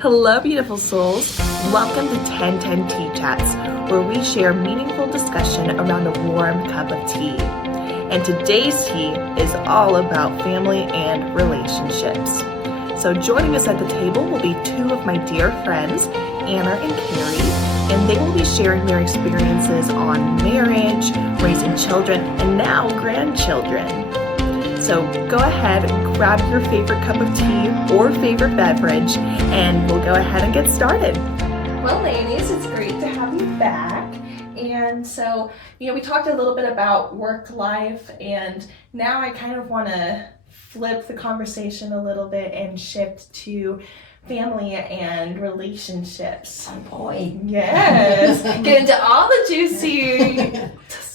Hello, beautiful souls. Welcome to 1010 Tea Chats, where we share meaningful discussion around a warm cup of tea. And today's tea is all about family and relationships. So joining us at the table will be two of my dear friends, Anna and Carrie, and they will be sharing their experiences on marriage, raising children, and now grandchildren. So go ahead and grab your favorite cup of tea or favorite beverage, and we'll go ahead and get started. Well, ladies, it's great to have you back. And so, we talked a little bit about work life, and now I kind of want to flip the conversation a little bit and shift to family and relationships. Oh boy. Yes. Get into all the juicy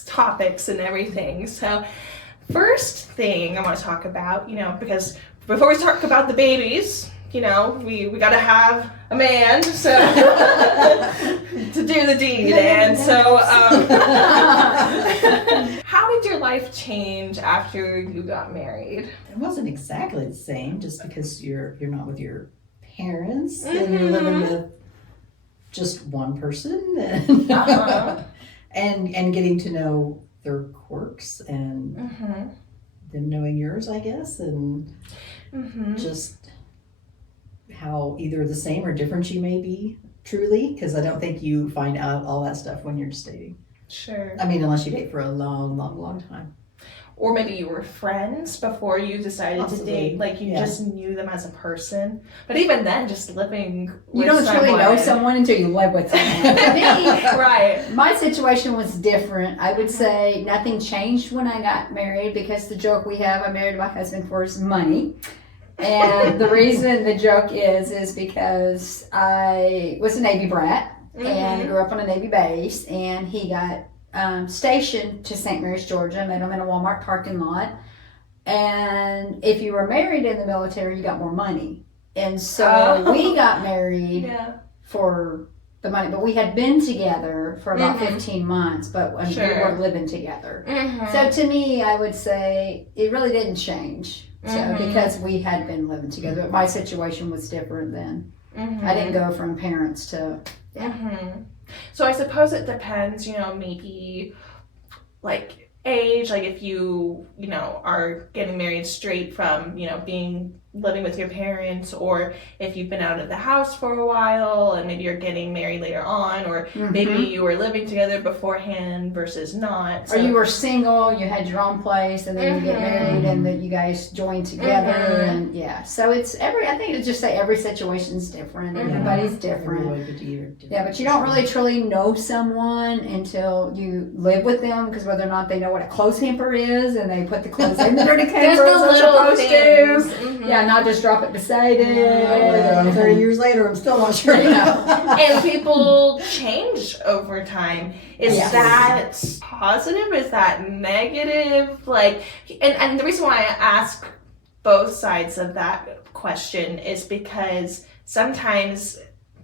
topics and everything. So first thing I want to talk about, because before we talk about the babies, we got to have a man so to do the deed. And so how did your life change after you got married? It wasn't exactly the same, just because you're not with your parents and you're living with just one person and, and getting to know their quirks and them knowing yours, I guess, and just how either the same or different you may be, truly, because I don't think you find out all that stuff when you're just dating. Sure. I mean, unless you date for a long time. Or maybe you were friends before you decided to date, like you just knew them as a person. But even then, just living with you don't truly know someone until you live with someone. For me, right. My situation was different. I would say nothing changed when I got married, because the joke we have, I married my husband for his money. And the reason the joke is because I was a Navy brat and grew up on a Navy base, and he got stationed to St. Mary's, Georgia. Met him in a Walmart parking lot. And if you were married in the military, you got more money. And so we got married for the money. But we had been together for about 15 months, but we were living together. So to me, I would say it really didn't change. So because we had been living together, but my situation was different then. I didn't go from parents to So I suppose it depends, maybe like age, like if you, are getting married straight from, living with your parents, or if you've been out of the house for a while and maybe you're getting married later on, or maybe you were living together beforehand versus not. So. Or you were single, you had your own place, and then you get married and then you guys join together and so it's I think it's just say every situation's different. Everybody's different. Yeah, but you don't really truly know someone until you live with them, because whether or not they know what a clothes hamper is and they put the clothes in the dirty hamper as they're supposed to. Yeah, not just drop it beside it. 30 years later, I'm still not sure. And people change over time. Is that positive? Is that negative? And the reason why I ask both sides of that question is because sometimes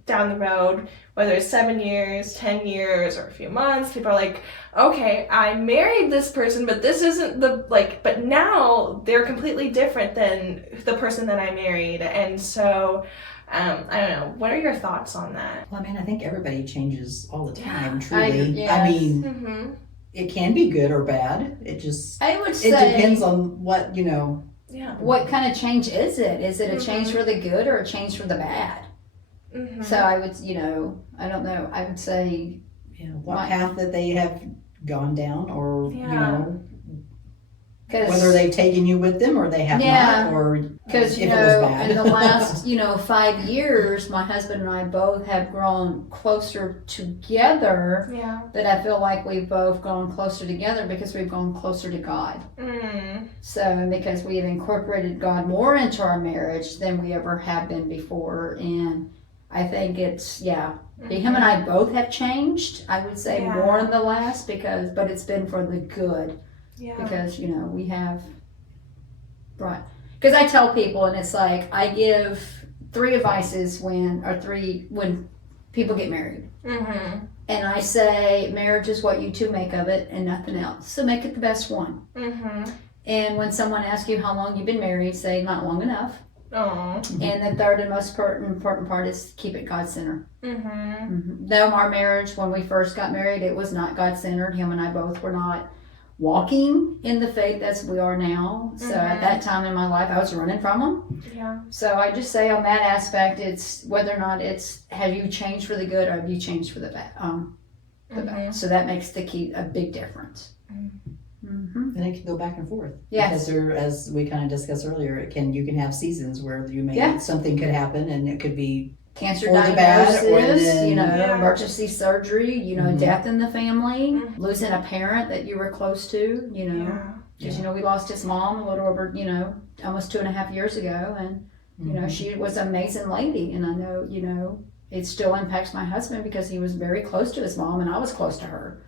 down the road, whether it's 7 years, 10 years, or a few months, people are like, okay, I married this person, but this isn't but now they're completely different than the person that I married. And so, I don't know. What are your thoughts on that? Well, I mean, I think everybody changes all the time, truly. I mean, it can be good or bad. It depends on what, What kind of change is it? Is it a change for the good or a change for the bad? So I would, I don't know. I would say, what path that they have gone down, or whether they've taken you with them or they have not, or because if it was bad. In the last 5 years, my husband and I both have grown closer together. Yeah. But I feel like we've both grown closer together because we've gone closer to God. So because we have incorporated God more into our marriage than we ever have been before, and I think it's, him and I both have changed, I would say, more in the last, but it's been for the good. Yeah. Because, we have, right. Because I tell people, and it's like, I give 3 advices when people get married. And I say, marriage is what you two make of it and nothing else. So make it the best one. And when someone asks you how long you've been married, say, not long enough. Oh. And the third and most important part is keep it God-centered. Mm-hmm. Though our marriage, when we first got married, it was not God-centered. Him and I both were not walking in the faith as we are now. So at that time in my life, I was running from him. Yeah. So I just say on that aspect, it's whether or not it's have you changed for the good or have you changed for the bad. So that makes a big difference. And it can go back and forth. Yes. Because there, as we kind of discussed earlier, you can have seasons where you may something could happen, and it could be Cancer or the bad, diagnosis, or then- emergency surgery, death in the family, losing a parent that you were close to, because we lost his mom a little over, almost 2.5 years ago, and she was an amazing lady, and I know, it still impacts my husband because he was very close to his mom and I was close to her.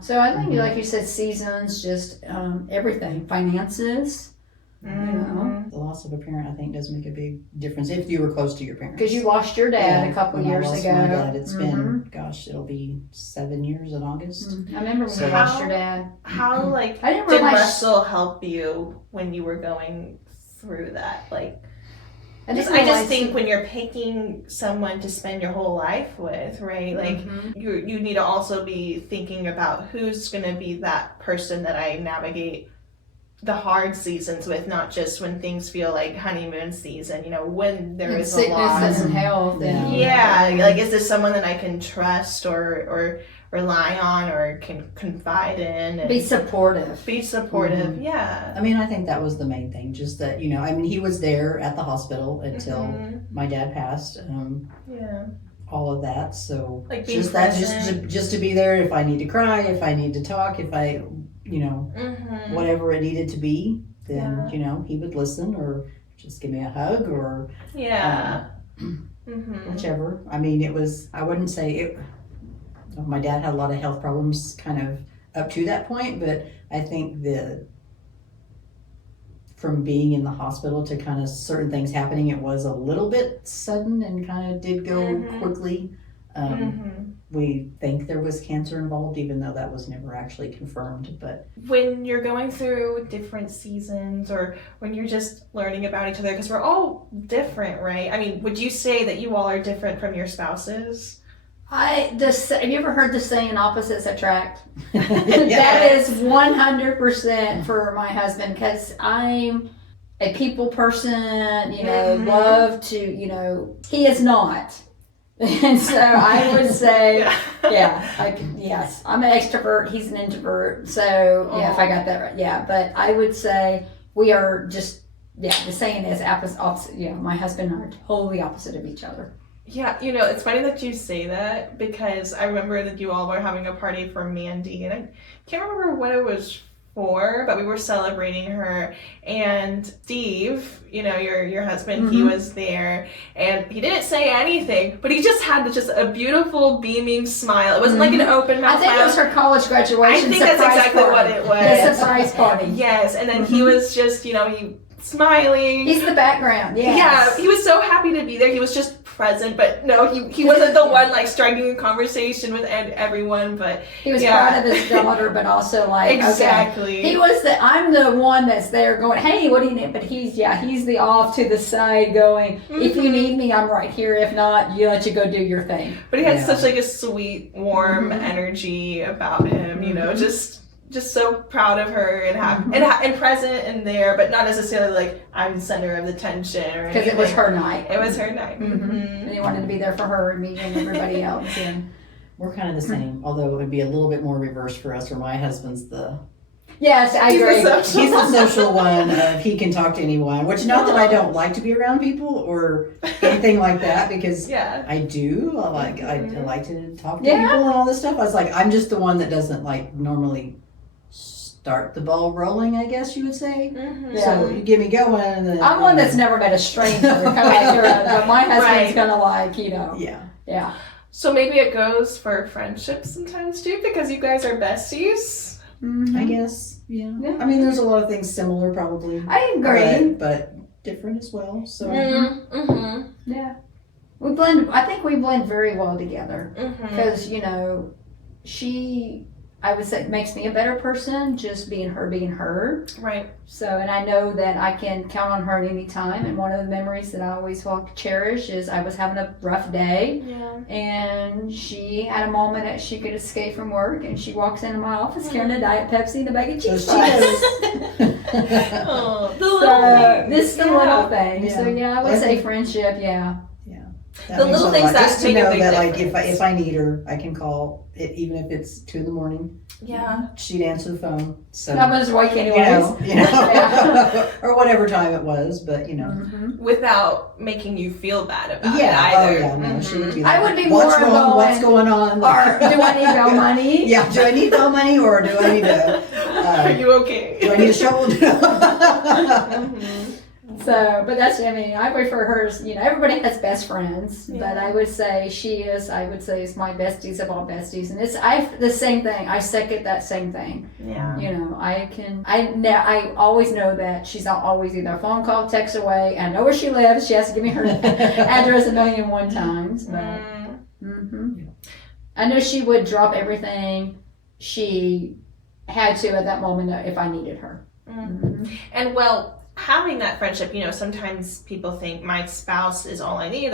So I think, like you said, seasons, just everything, finances. The loss of a parent, I think, does make a big difference if you were close to your parents. Because you lost your dad a couple when years I lost ago. My dad, it's been, it'll be 7 years in August. I remember when you lost your dad. How I didn't did realize Russell help you when you were going through that? I I just think when you're picking someone to spend your whole life with, right? You need to also be thinking about who's going to be that person that I navigate the hard seasons with, not just when things feel like honeymoon season, when there is a loss. Sickness and health. Is this someone that I can trust or rely on or can confide in? And be supportive. Yeah. I mean, I think that was the main thing, just that, he was there at the hospital until my dad passed. All of that, so just just to be there if I need to cry, if I need to talk, if I whatever it needed to be, then he would listen or just give me a hug or whichever. I mean, I wouldn't say it. My dad had a lot of health problems kind of up to that point, but I think from being in the hospital to kind of certain things happening, it was a little bit sudden and kind of did go quickly. We think there was cancer involved, even though that was never actually confirmed. But when you're going through different seasons or when you're just learning about each other, because we're all different, right? I mean, would you say that you all are different from your spouses? Have you ever heard the saying opposites attract? That is 100% for my husband, because I'm a people person, love to, he is not. And so I would say, yes, I'm an extrovert, he's an introvert. So if I got that right, but I would say we are just, the saying is opposite, my husband and I are totally opposite of each other. Yeah, it's funny that you say that, because I remember that you all were having a party for Mandy, and I can't remember what it was for, but we were celebrating her, and Steve, your husband, he was there, and he didn't say anything, but he just had a beautiful beaming smile. It wasn't like an open mouth smile. I think it was her college graduation. I think that's exactly what it was. The surprise party. Yes, and then he was just, he smiling. He's the background, yes. Yeah, he was so happy to be there. He was just present, but no, he wasn't the one striking a conversation with everyone, but he was proud of his daughter, but also exactly. Okay. I'm the one that's there going, hey, what do you need? But he's the off to the side going, if you need me, I'm right here. If not, let you go do your thing. But he had such a sweet, warm energy about him, just so proud of her and happy and present and there, but not necessarily I'm the center of the tension or anything. Because it was her night. It was her night. And he wanted to be there for her and me and everybody else. And we're kind of the same, although it would be a little bit more reversed for us, where my husband's Yes, I agree. He's the social one. He can talk to anyone, which not that I don't like to be around people or anything like that, because I do. I like to talk to people and all this stuff. I was I'm just the one that doesn't normally start the ball rolling, I guess you would say. So you get me going. And then, I'm one that's never met a stranger, but my husband's gonna Yeah. So maybe it goes for friendships sometimes too, because you guys are besties. I guess, yeah. I mean, there's a lot of things similar, probably. I agree, but different as well. So yeah, we blend. I think we blend very well together because she I would say it makes me a better person, just being her. Right. So, and I know that I can count on her at any time. And one of the memories that I always will cherish is I was having a rough day, and she had a moment that she could escape from work, and she walks into my office carrying a Diet Pepsi and a bag of cheese fries. Oh, This is the little thing. Yeah. So I would say friendship. That The means little a things lot. that Just to make a know big that, like, difference. if I need her, I can call it, even if it's 2 a.m. Yeah. She'd answer the phone. So I'm just awake you anyways. know, or whatever time it was, but Without making you feel bad about it yeah, either. oh yeah, no, she would do I that. would be What's more wrong? going, What's going on? Or do I need bail money? Yeah, do I need bail money or do I need to? Are you okay? Do I need a shovel? So, but that's, I prefer hers, everybody has best friends, but I would say is my besties of all besties. And the same thing. I second that same thing. Yeah. I always know that she's not always either a phone call, text away. I know where she lives. She has to give me her address 1,000,001 times. But, I know she would drop everything she had to at that moment if I needed her. And having that friendship, sometimes people think my spouse is all I need.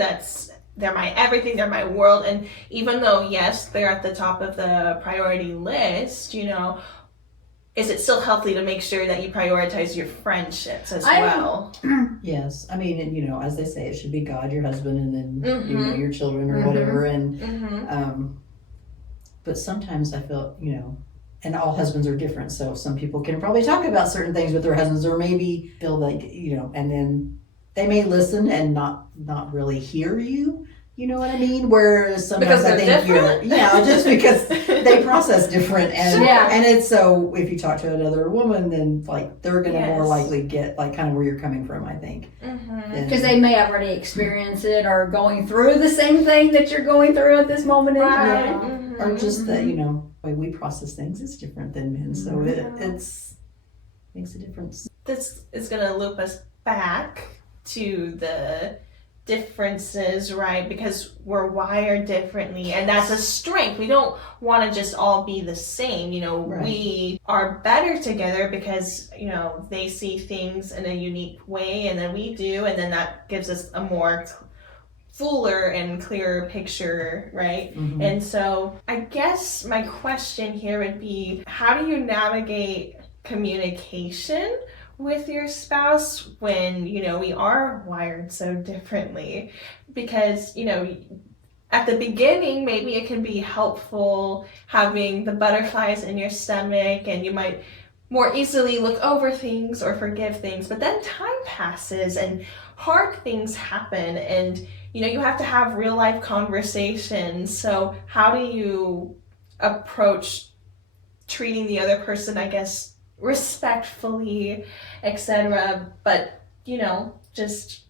They're my everything, they're my world. And even though, yes, they're at the top of the priority list, is it still healthy to make sure that you prioritize your friendships as well? Yes, as they say, it should be God, your husband, and then your children or whatever. And but sometimes I feel, and all husbands are different, so some people can probably talk about certain things with their husbands, or maybe feel like, and then they may listen and not really hear you. You know what I mean? Whereas sometimes Because I think different? just because they process different, and Sure. and it's so if you talk to another woman, then like they're gonna more Yes. likely get like kind of where you're coming from, I think. Because they may have already experienced it or going through the same thing that you're going through at this moment in time. Or just that, the way we process things is different than men, so it's makes a difference. This is going to loop us back to the differences, right? Because we're wired differently, and that's a strength. We don't want to just all be the same. Right. We are better together because, they see things in a unique way, and then we do, and then that gives us a more fuller and clearer picture, right? And so I guess my question here would be, how do you navigate communication with your spouse when, we are wired so differently? Because, at the beginning, maybe it can be helpful having the butterflies in your stomach, and you might more easily look over things or forgive things, but then time passes and hard things happen, and you have to have real life conversations. So how do you approach treating the other person, I guess, respectfully, etc.? But just,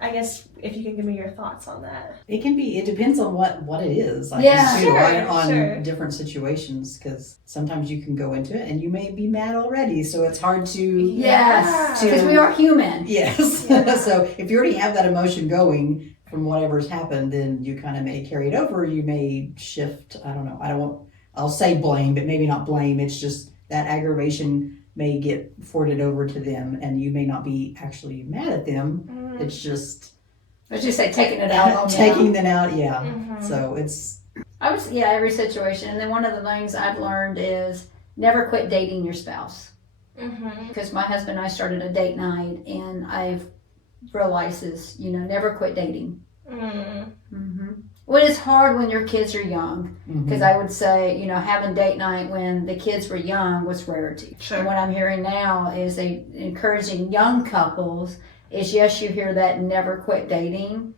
I guess, if you can give me your thoughts on that. It depends on what it is. Like, Yeah. too, Sure, on sure. different situations, because sometimes you can go into it and you may be mad already, so it's hard to. Yes, Yeah. because we are human. Yes. Yeah. So if you already have that emotion going from whatever's happened, then you kind of may carry it over. You may shift. I don't know. I'll say blame, but maybe not blame. It's just that aggravation may get forwarded over to them, and you may not be actually mad at them. It's just Let's just say taking it out on taking them. them out. Yeah. So it's. Every situation. And then one of the things I've learned is never quit dating your spouse. Because my husband and I started a date night, and I've realized is, never quit dating. Well, it's hard when your kids are young, because I would say, having date night when the kids were young was rarity. Sure. And what I'm hearing now is encouraging young couples is, yes, you hear that never quit dating,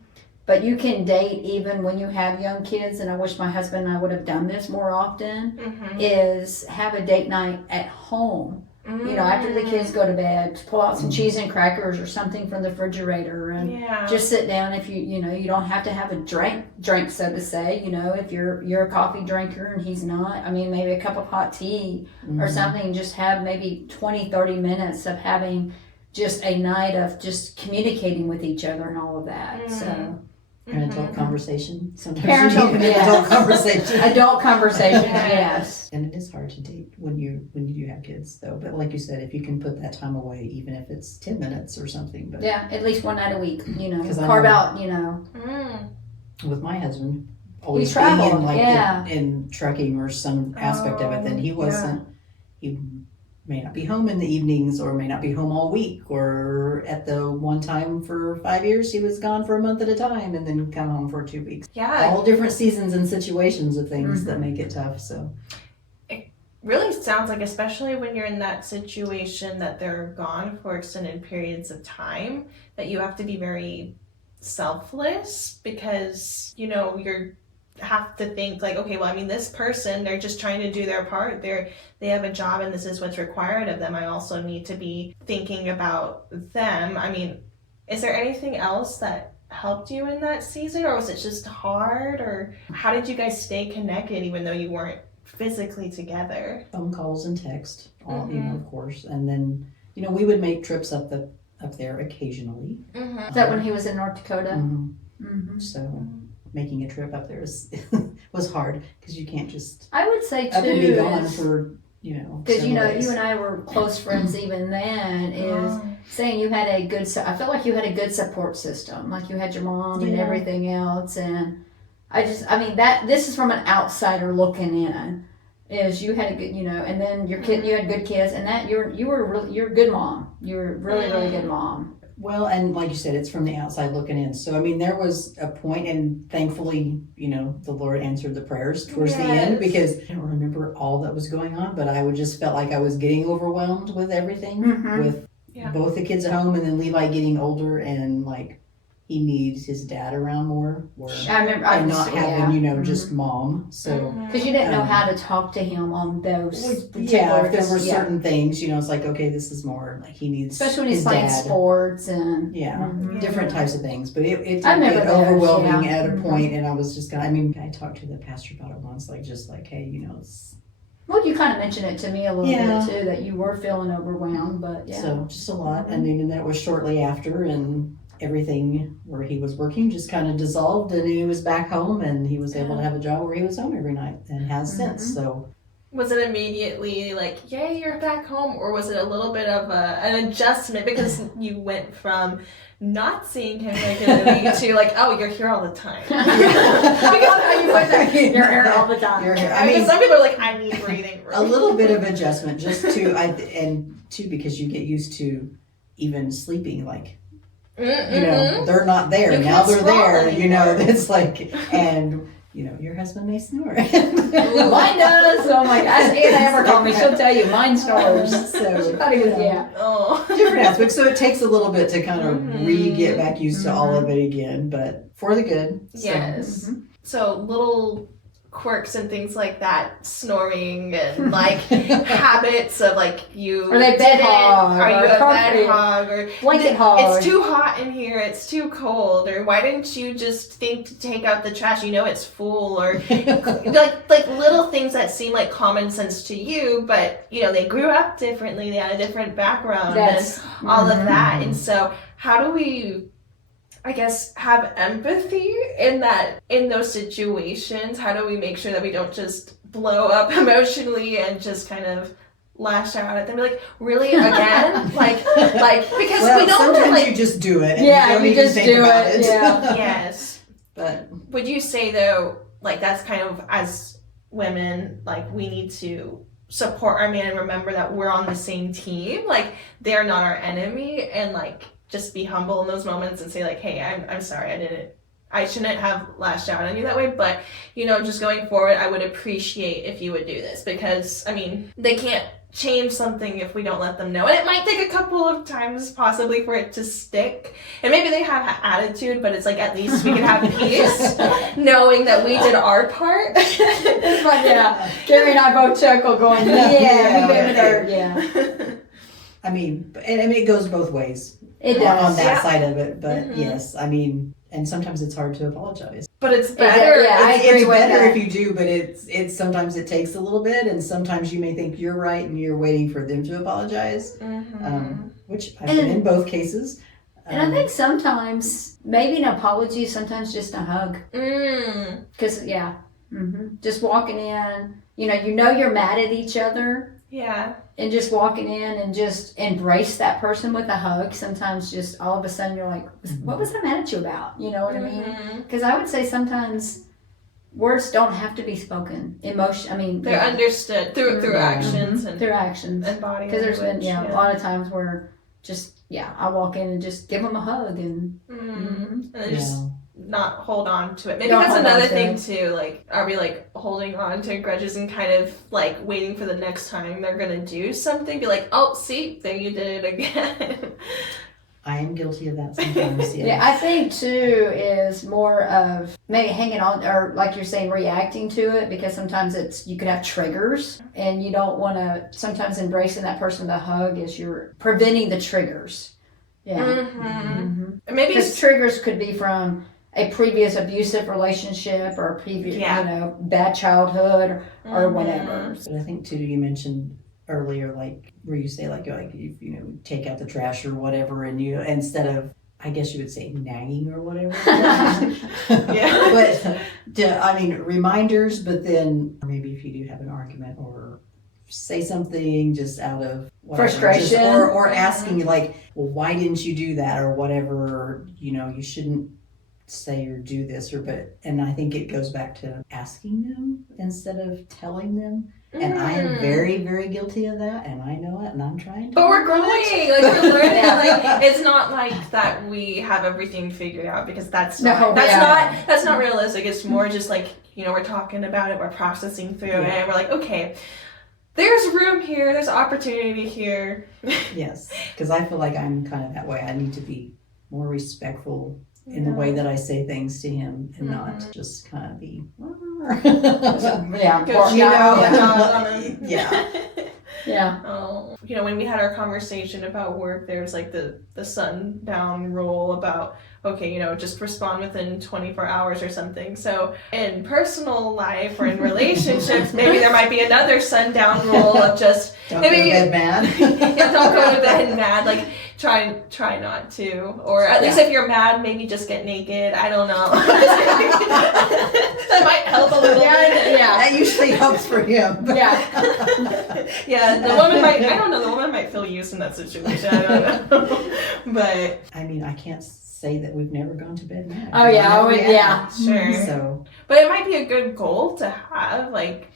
but you can date even when you have young kids. And I wish my husband and I would have done this more often, is have a date night at home. After the kids go to bed, pull out some cheese and crackers or something from the refrigerator, and just sit down. If you don't have to have a drink, so to say. If you're a coffee drinker and he's not, maybe a cup of hot tea or something. Just have maybe 20-30 minutes of having just a night of just communicating with each other and all of that. So An adult conversation. Sometimes Parental, you need an yes. adult conversation. Adult conversation, yes. And it is hard to date when you do have kids, though. But like you said, if you can put that time away, even if it's 10 minutes or something. But Yeah, at least one night a week, 'Cause I carve know- out, with my husband, always being traveled, in like yeah. in trucking or some aspect of it, then he wasn't. He may not be home in the evenings, or may not be home all week, or at the one time for 5 years he was gone for a month at a time and then come home for 2 weeks. Yeah. All different seasons and situations of things that make it tough. So Really sounds like, especially when you're in that situation that they're gone for extended periods of time, that you have to be very selfless, because you're have to think like, okay, well, I mean, this person, they're just trying to do their part. They have a job and this is what's required of them. I also need to be thinking about them. I mean, is there anything else that helped you in that season, or was it just hard, or how did you guys stay connected even though you weren't physically together? phone calls and text, of course, and then we would make trips up there occasionally. Is that when he was in North Dakota? So making a trip up there was hard, because you can't just I would say, too, up and be gone for because you and I were close friends even then, is saying you had a good, I felt like you had a good support system, like you had your mom and everything else. And this is from an outsider looking in, is you had a good, and then your kid, you had good kids, and that you're a good mom. You're a really, really good mom. Well, and like you said, it's from the outside looking in. So, I mean, there was a point, and thankfully, the Lord answered the prayers towards the end, because I don't remember all that was going on, but I just felt like I was getting overwhelmed with everything, with both the kids at home, and then Levi getting older, and like he needs his dad around more. I remember, and not having, just mom. So because you didn't know how to talk to him on those particular, if there were certain things, it's like, okay, this is more like he needs, especially when he's his playing dad. Sports and different types of things. But it did I remember get those, overwhelming at a point, and I was just I talked to the pastor about it once, like, just like, hey, it's. Well, you kind of mentioned it to me a little bit too, that you were feeling overwhelmed, but So just a lot. I mean, and that was shortly after, and everything where he was working just kind of dissolved, and he was back home, and he was able to have a job where he was home every night, and has since. So was it immediately like, yay, you're back home, or was it a little bit of an adjustment, because you went from not seeing him regularly to like, oh, you're here all the time? because how you put that, you're here all the time. I mean, some people are like, I need breathing room. A little bit of adjustment, just because you get used to even sleeping, like, they're not there. You Now can't they're sprawl there, anymore. it's like, and your husband may snore. Mine does. Oh my God. Ask Anna ever call me, she'll tell you. Mine snores. So, She thought he was, Oh. different aspects. So it takes a little bit to kind of get back used to all of it again, but for the good. So. Yes. So little quirks and things like that, snoring and like habits of like you. Are they bed hog? Are you or a bed hog? Or blanket hog? It's too hot in here. It's too cold. Or why didn't you just think to take out the trash? It's full. Or like little things that seem like common sense to you, but they grew up differently. They had a different background and all of that. And so how do we, I guess, have empathy in those situations? How do we make sure that we don't just blow up emotionally and just kind of lash out at them, be like, really, again? like because we don't sometimes you just do it. And you don't even just think do about it. Yeah. Yes. But would you say though, like that's kind of, as women, like we need to support our man and remember that we're on the same team, like they're not our enemy, and like just be humble in those moments and say like, hey, I'm sorry, I shouldn't have lashed out on you that way, but just going forward, I would appreciate if you would do this, because I mean, they can't change something if we don't let them know, and it might take a couple of times possibly for it to stick, and maybe they have attitude, but it's like at least we can have peace knowing that we did our part. It's fun, yeah. Carrie and I both chuckle going, we did it. Yeah. I mean, it goes both ways. It does. On that side of it, but yes, I mean, and sometimes it's hard to apologize. But it's better. I agree it's with better that. if you do, but it's sometimes it takes a little bit, and sometimes you may think you're right and you're waiting for them to apologize, which I've been in both cases. And I think sometimes, maybe an apology, sometimes just a hug. Because, just walking in, you know you're mad at each other. Yeah. And just walking in and just embrace that person with a hug. Sometimes just all of a sudden you're like, what was I mad at you about? You know what I mean? Because I would say sometimes words don't have to be spoken. They're understood through actions and through actions and body. Because there's been a lot of times where just I walk in and just give them a hug and and then just not hold on to it. Maybe Don't that's hold another on to thing it. too. Like, are we like holding on to grudges and kind of like waiting for the next time they're gonna do something? Be like, oh, see, there you did it again. I am guilty of that sometimes. Yes. Yeah, I think too is more of maybe hanging on, or like you're saying, reacting to it, because sometimes you could have triggers and you don't want to. Sometimes embracing that person with a hug is you're preventing the triggers. Yeah. Maybe Because triggers could be from a previous abusive relationship or a previous, bad childhood or whatever. But I think too, you mentioned earlier, like where you say like take out the trash or whatever, and you instead of, I guess you would say, nagging or whatever. But reminders. But then maybe if you do have an argument or say something just out of whatever, frustration, or asking like, well, why didn't you do that or whatever? You shouldn't say or do this and I think it goes back to asking them instead of telling them. And I am very, very guilty of that, and I know it, and I'm trying to. But we're growing, like we're learning. Like, it's not like that we have everything figured out, because that's not realistic. It's more just like, we're talking about it, we're processing through it, and we're like, okay, there's room here, there's opportunity here. Yes, because I feel like I'm kind of that way. I need to be more respectful in the way that I say things to him, and not just kind of be. Yeah. Oh, when we had our conversation about work, there was like the sundown rule about, okay, just respond within 24 hours or something. So in personal life or in relationships, maybe there might be another sundown rule of just don't go to bed mad. Don't go to bed mad. Like try not to, or at least if you're mad, maybe just get naked. I don't know. That might help a little bit. Yeah, that usually helps for him. Yeah, the woman might. I don't know. The woman might feel used in that situation. I don't know. But I can't say that we've never gone to bed mad. Oh yeah, sure. So, but it might be a good goal to have, like,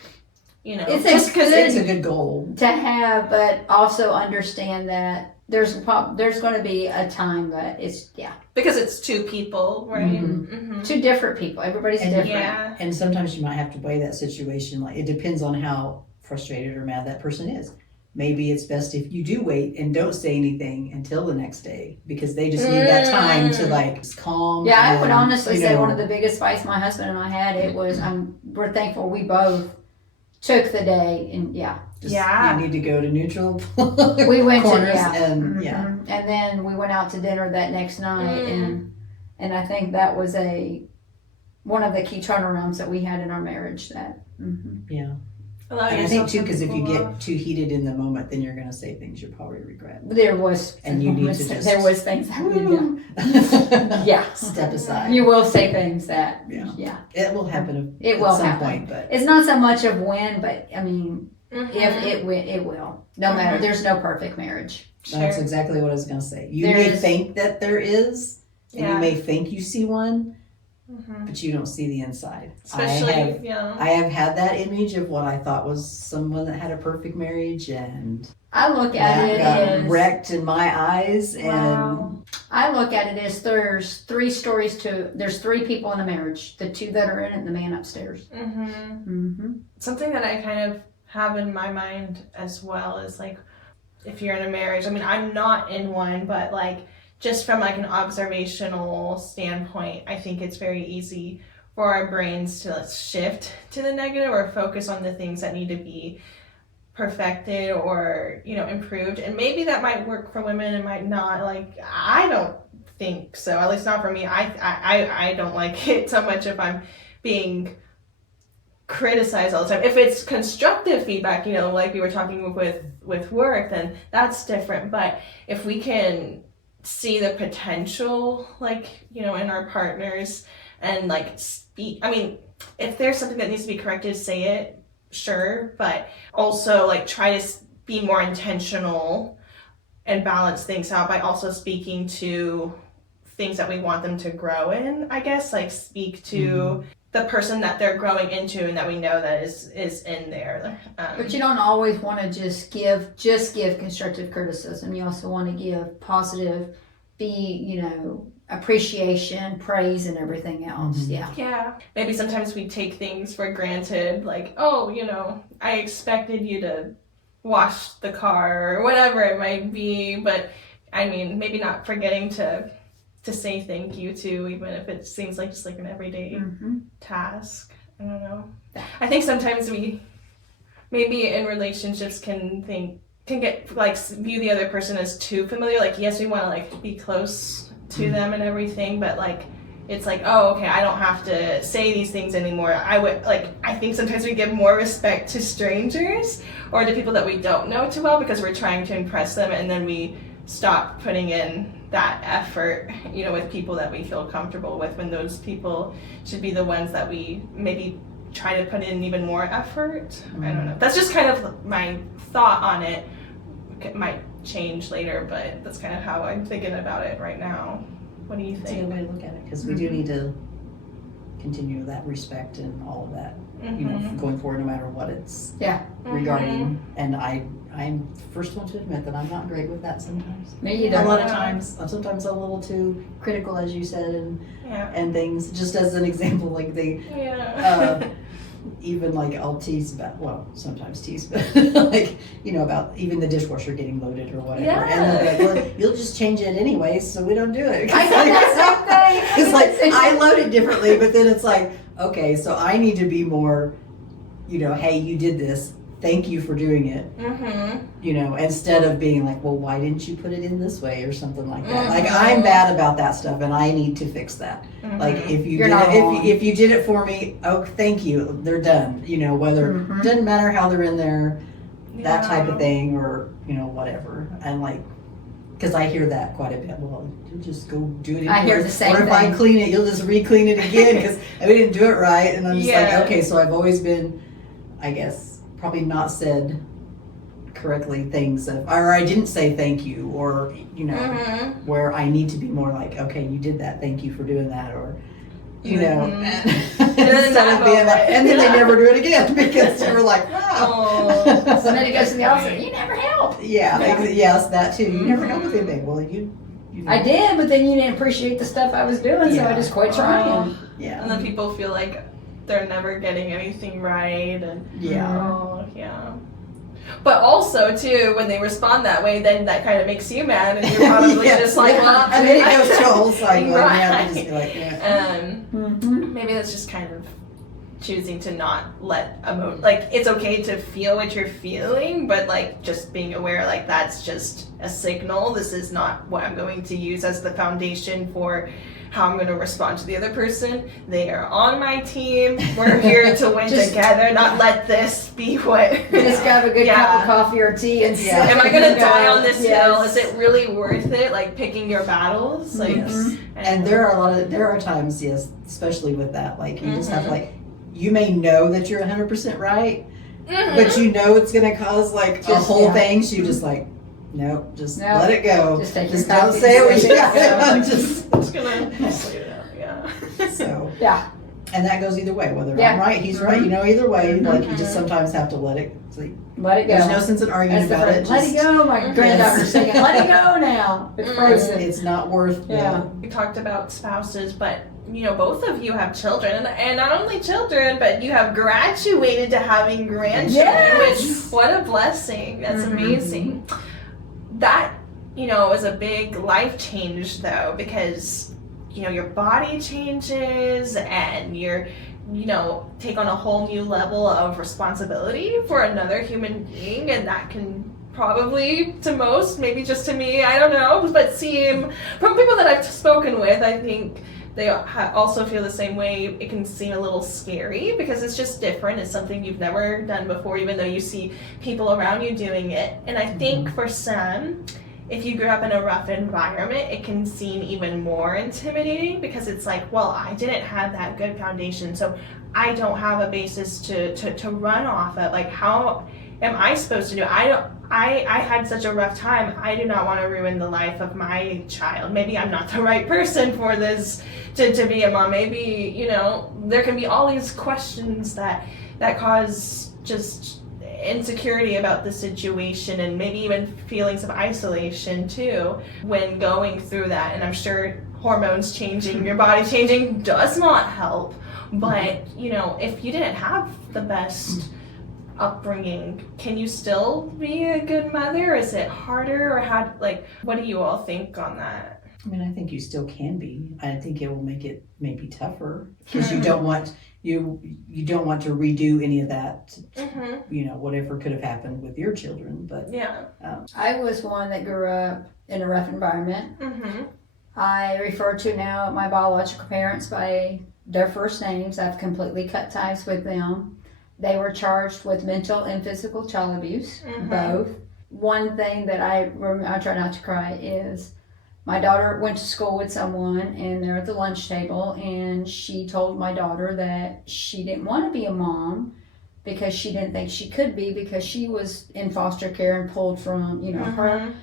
it's a good goal to have, but also understand that there's going to be a time that it's because it's two people, right? Two different people. Everybody's different. Yeah. And sometimes you might have to weigh that situation. Like, it depends on how frustrated or mad that person is. Maybe it's best if you do wait and don't say anything until the next day, because they just need that time to like calm. Yeah, I would honestly say one of the biggest fights my husband and I had, we're thankful we both took the day and you need to go to neutral. We went corners to and and then we went out to dinner that next night, and I think that was one of the key turnarounds that we had in our marriage. That And I think too, because if you get too heated in the moment, then you're going to say things you'll probably regret. There was things I would step aside. You will say things that it will happen. It will at some happen. point, but it's not so much of when, but I mean, if it will. No matter. There's no perfect marriage. That's exactly what I was going to say. You may think that there is, and you may think you see one. But you don't see the inside. Especially, I have had that image of what I thought was someone that had a perfect marriage, and I look at it as wrecked in my eyes. And I look at it as there's three people in a marriage: the two that are in it, and the man upstairs. Something that I kind of have in my mind as well is like, if you're in a marriage. I mean, I'm not in one, but like, just from like an observational standpoint, I think it's very easy for our brains to shift to the negative or focus on the things that need to be perfected or, improved. And maybe that might work for women, it might not. Like, I don't think so, at least not for me. I don't like it so much if I'm being criticized all the time. If it's constructive feedback, like we were talking with work, then that's different. But if we can see the potential, like, you know, in our partners, and like speak. I mean, if there's something that needs to be corrected, say it, sure, but also like try to be more intentional and balance things out by also speaking to things that we want them to grow in, I guess, like speak to the person that they're growing into and that we know that is in there. But you don't always want to just give constructive criticism. You also want to give positive, appreciation, praise, and everything else. Yeah. Maybe sometimes we take things for granted, like, oh, you know, I expected you to wash the car or whatever it might be, but I mean, maybe not forgetting to say thank you too, even if it seems like just like an everyday task. I don't know. I think sometimes we maybe in relationships can get like view the other person as too familiar. Like, yes, we want to like be close to them and everything, but like it's like, oh, okay, I don't have to say these things anymore. I think sometimes we give more respect to strangers or to people that we don't know too well because we're trying to impress them, and then we stop putting in that effort, you know, with people that we feel comfortable with, when those people should be the ones that we maybe try to put in even more effort. I don't know. That's just kind of my thought on it. It might change later, but that's kind of how I'm thinking about it right now. What do you think? It's a good way to look at it, because we do need to continue that respect and all of that, you know, going forward, no matter what it's regarding. And I'm the first one to admit that I'm not great with that sometimes. Me either. A lot of times, I'm sometimes a little too critical, as you said, and things. Just as an example, like even like I'll tease about, well, sometimes tease, but like, you know, about even the dishwasher getting loaded or whatever. Yeah. And they'll be like, well, you'll just change it anyways, so we don't do it. I said that same thing. It's like, I load it differently, but then it's like, okay, so I need to be more, you know, hey, you did this, thank you for doing it. You know, instead of being like, well, why didn't you put it in this way or something like that. Like, I'm bad about that stuff, and I need to fix that. Like, if you if you did it for me, oh, thank you, they're done. You know, whether doesn't matter how they're in there, that type of thing, or, you know, whatever. And like, because I hear that quite a bit. Well, you'll just go do it. I hear the same thing. Or if I clean it, you'll just re-clean it again because we didn't do it right. And I'm just like, okay, so I've always been, I guess, probably not said correctly things that, or I didn't say thank you, or, you know, where I need to be more like, okay, you did that, thank you for doing that, or, you know, instead of being like, and then they never do it again because you were like, wow. So then it goes to the opposite. You never help. Yes, that too. You never help with anything. Well, you know. I did, but then you didn't appreciate the stuff I was doing, so I just quit trying. Yeah. And then people feel like they're never getting anything right, and but also too, when they respond that way, then that kind of makes you mad, and you're probably just like, well, and then it goes to a whole cycle. Right. Just be like, maybe that's just kind of choosing to not let like, it's okay to feel what you're feeling, but like just being aware, like, that's just a signal. This is not what I'm going to use as the foundation for how I'm going to respond to the other person. They are on my team. We're here to win together, not let this be what. Just grab a good cup of coffee or tea and sit. Am I going to die on this hill? Is it really worth it? Like, picking your battles? Like, and there are times, yes, especially with that, like, you just have to, like, you may know that you're 100% right, but you know it's going to cause like a whole thing, so you just like, nope, just let it go. Just take just your time. Don't say it when you got it. I'm just gonna slate it out. So and that goes either way. Whether I'm right, he's right. You know, either way, like, you just sometimes have to let it. Let it go. There's no sense in arguing about it. Let it go. My granddaughter's saying, "Let it go now." It's frozen. It's not worth. We talked about spouses, but you know, both of you have children, and not only children, but you have graduated to having grandchildren. Which, what a blessing! That's amazing. That, you know, was a big life change, though, because, you know, your body changes and you're, you know, take on a whole new level of responsibility for another human being, and that can probably, to most, maybe just to me, I don't know, but seem, from people that I've spoken with, I think they also feel the same way. It can seem a little scary because it's just different. It's something you've never done before, even though you see people around you doing it. And I think for some, if you grew up in a rough environment, it can seem even more intimidating because it's like, well, I didn't have that good foundation, so I don't have a basis to run off of. Like, how am I supposed to do it? I had such a rough time. I do not want to ruin the life of my child. Maybe I'm not the right person for this to be a mom. Maybe, you know, there can be all these questions that cause just insecurity about the situation, and maybe even feelings of isolation too when going through that. And I'm sure hormones changing, your body changing does not help. But, you know, if you didn't have the best upbringing, can you still be a good mother? Is it harder, or how, like, what do you all think on that? I mean, I think you still can be. I think it will make it maybe tougher because you don't want you don't want to redo any of that. You know, whatever could have happened with your children. But Yeah. I was one that grew up in a rough environment. I refer to now my biological parents by their first names. I've completely cut ties with them. They were charged with mental and physical child abuse, both. One thing that I try not to cry is my daughter went to school with someone, and they're at the lunch table, and she told my daughter that she didn't want to be a mom because she didn't think she could be, because she was in foster care and pulled from, you know, her.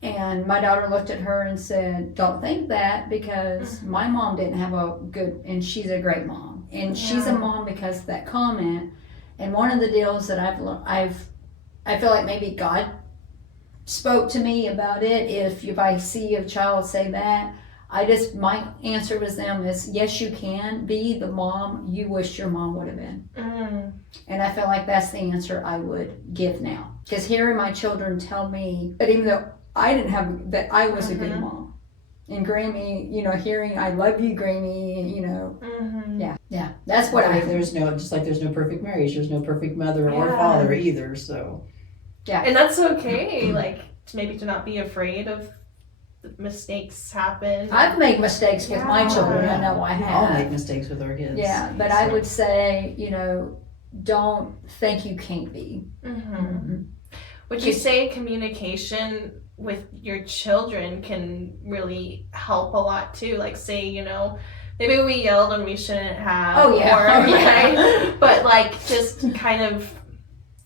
And my daughter looked at her and said, don't think that, because my mom didn't have a good, and she's a great mom. And she's a mom because of that comment. And one of the deals that I feel like maybe God spoke to me about it. If I see a child say that, my answer was them is, yes, you can be the mom you wish your mom would have been. And I feel like that's the answer I would give now. Because hearing my children tell me that even though I didn't have, that I was a good mom. And Grammy, you know, hearing I love you, Grammy, you know, yeah, that's what I think. There's no perfect marriage. There's no perfect mother or father either. So and that's okay. Like, maybe to not be afraid of mistakes happen. I've made mistakes with my children. I know I have. All make mistakes with our kids. Yeah, but I would say, you know, don't think you can't be. Would you say communication with your children can really help a lot too? Like, say, you know, maybe we yelled when we shouldn't have. But like, just kind of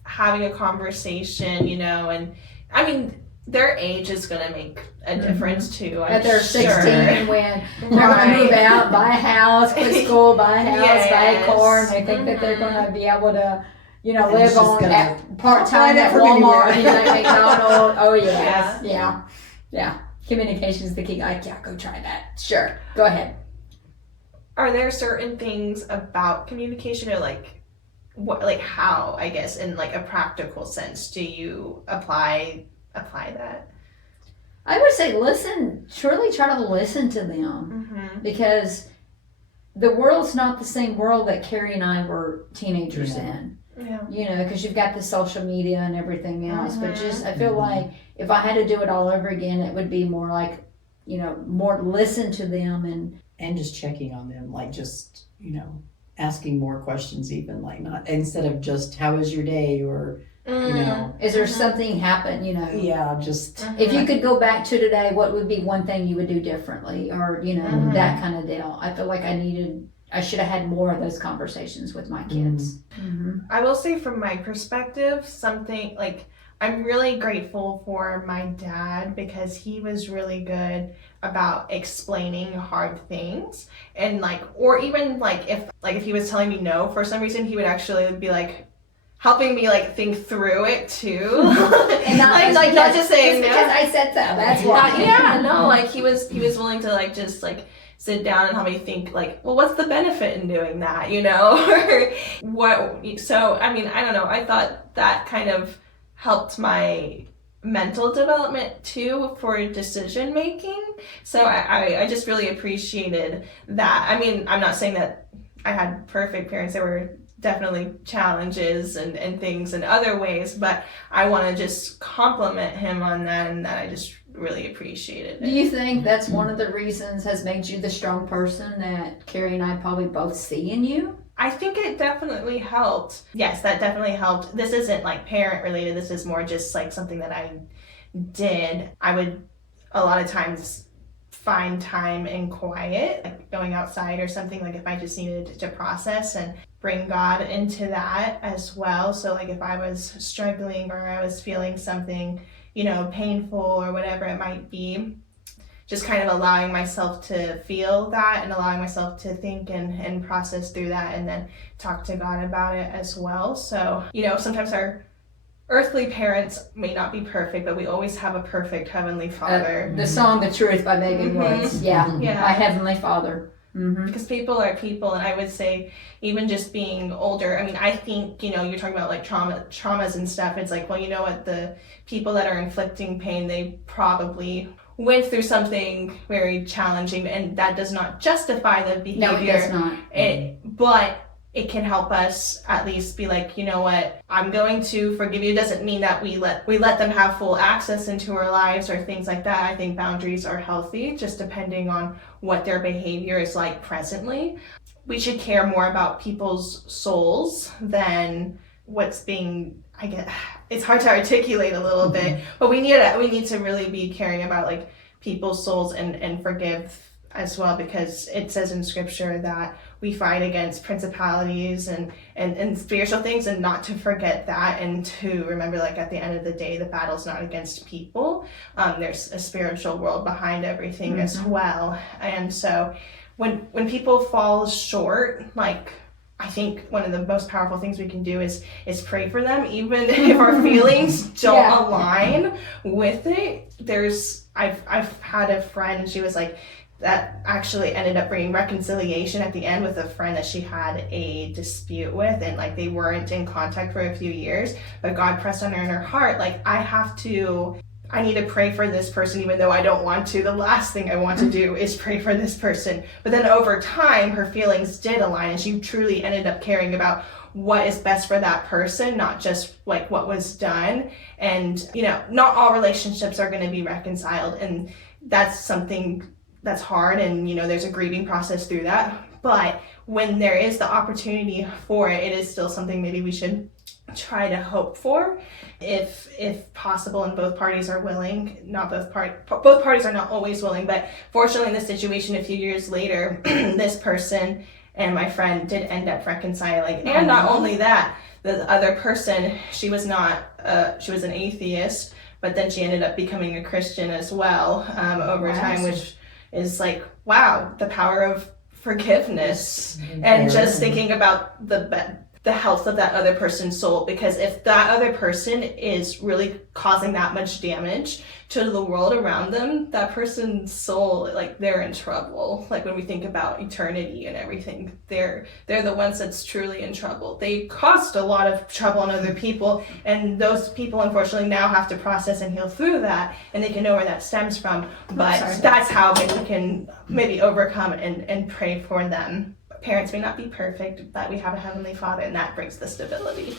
having a conversation, you know, and I mean, their age is going to make a difference too. At they're 16 when they're going to move out, buy a house, quit school, buy a house, buy a car, and they think that they're going to be able to, you know, live on part-time at Walmart and at McDonald's. Oh, yes. Yeah. Communication is the key. Like, yeah, go try that. Sure. Go ahead. Are there certain things about communication, or like, what, like how, I guess, in like a practical sense, do you apply that? I would say truly try to listen to them, because the world's not the same world that Carrie and I were teenagers in. You know, because you've got the social media and everything else. But just, I feel like if I had to do it all over again, it would be more like, you know, more listen to them and just checking on them, like just, you know, asking more questions, even like not instead of just how was your day, or you know, is there something happen, you know? Yeah, just if you could go back to today, what would be one thing you would do differently, or you know, that kind of deal. I feel like I should have had more of those conversations with my kids. I will say, from my perspective, something like, I'm really grateful for my dad, because he was really good about explaining hard things, and like, or even like if he was telling me no for some reason, he would actually be like helping me like think through it too. And not just saying no because I said so. That's why. Like he was willing to like just like sit down and help me think, like, well, what's the benefit in doing that, you know? Or what? So I mean, I don't know, I thought that kind of helped my mental development too for decision making. So I just really appreciated that. I mean, I'm not saying that I had perfect parents. There were definitely challenges and things in other ways, but I want to just compliment him on that, and that I just really appreciated it. Do you think that's one of the reasons has made you the strong person that Carrie and I probably both see in you? I think it definitely helped. Yes, that definitely helped. This isn't like parent related. This is more just like something that I did, I would a lot of times find time in quiet, like going outside or something, like if I just needed to process and bring God into that as well. So like if I was struggling or I was feeling something, painful or whatever it might be, just kind of allowing myself to feel that and allowing myself to think and process through that and then talk to God about it as well. So, sometimes our earthly parents may not be perfect, but we always have a perfect Heavenly Father. The song "The Truth" by Megan Woods. Yeah, my Heavenly Father. Because people are people, and I would say even just being older, I mean, I think, you're talking about like traumas and stuff. It's like, well, you know what, the people that are inflicting pain, they probably went through something very challenging, and that does not justify the behavior. No, it does not. But it can help us at least be like, you know what, I'm going to forgive you. Doesn't mean that we let them have full access into our lives or things like that. I think boundaries are healthy, just depending on what their behavior is like presently. We should care more about people's souls than what's being, I guess, it's hard to articulate a little bit, but we need to really be caring about like people's souls and forgive as well, because it says in scripture that we fight against principalities and spiritual things, and not to forget that, and to remember, like, at the end of the day, the battle's not against people. There's a spiritual world behind everything as well. And so when people fall short, like, I think one of the most powerful things we can do is pray for them, even if our feelings don't align with it. I've had a friend, she was like, that actually ended up bringing reconciliation at the end with a friend that she had a dispute with, and like they weren't in contact for a few years, but God pressed on her in her heart, like, I need to pray for this person even though I don't want to. The last thing I want to do is pray for this person. But then over time, her feelings did align, and she truly ended up caring about what is best for that person, not just like what was done. And, not all relationships are going to be reconciled, and that's something that's hard, and there's a grieving process through that. But when there is the opportunity for it, it is still something maybe we should try to hope for, if possible, and both parties are willing. Both parties are not always willing, but fortunately in this situation a few years later, this person and my friend did end up reconciling. And not only that, the other person, she was an atheist, but then she ended up becoming a Christian as well over time, which is like, wow, the power of forgiveness and just thinking about the health of that other person's soul. Because if that other person is really causing that much damage to the world around them, that person's soul, like, they're in trouble. Like, when we think about eternity and everything, they're the ones that's truly in trouble. They caused a lot of trouble on other people, and those people unfortunately now have to process and heal through that, and they can know where that stems from. But that's how we can maybe overcome and pray for them. Parents may not be perfect, but we have a Heavenly Father, and that brings the stability.